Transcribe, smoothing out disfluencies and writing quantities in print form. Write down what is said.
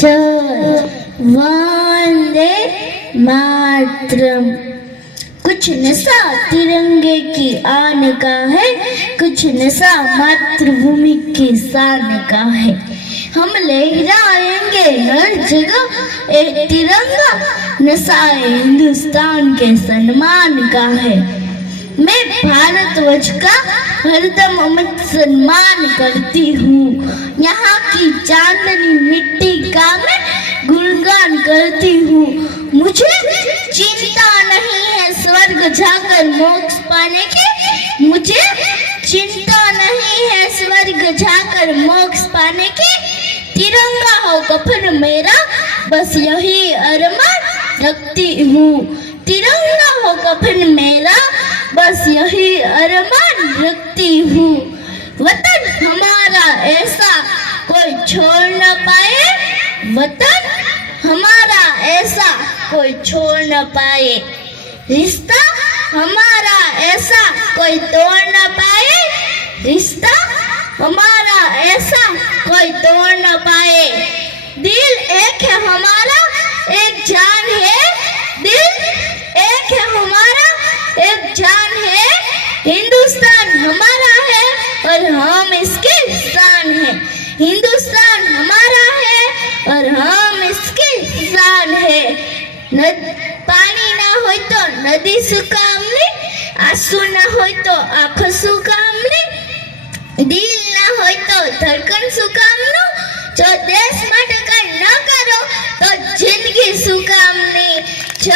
जय वंदे मातरम। कुछ नशा तिरंगे की आन का है, कुछ नशा मातृभूमि की शान का है। हम लहराएंगे हर जगह एक तिरंगा, नशा हिंदुस्तान के सम्मान का है। मैं भारतवर्ष का हरदम अमित सम्मान करती हूँ, यहाँ की चांदनी मिट्टी का मैं गुणगान करती हूँ। मुझे चिंता नहीं है स्वर्ग जाकर मोक्ष पाने की, मुझे चिंता नहीं है स्वर्ग जाकर मोक्ष पाने की। तिरंगा हो कफन मेरा, बस यही अरमान रखती हूँ। तिरंगा हो कफन मेरा, बस यही अरमान रखती हूँ। वतन हमारा ऐसा कोई छोड़ न पाए, वतन हमारा ऐसा कोई छोड़ न पाए। रिश्ता हमारा ऐसा कोई तोड़ न पाए, रिश्ता हमारा ऐसा कोई तोड़ न पाए। दिल एक है हमारा, एक जान है, दिल एक है हमारा, एक जान है। हिंदुस्तान हमारा है और हम इसकी शान है। हिंदुस्तान हमारा है और हम इसकी शान है। पानी ना हो तो नदी सुकामली, आंसू ना हो तो आंखों सुकामली, दिल ना हो तो धड़कन सुकामनु। जो देश માટે કઈ ન કરો તો જિંદગી સુકામની।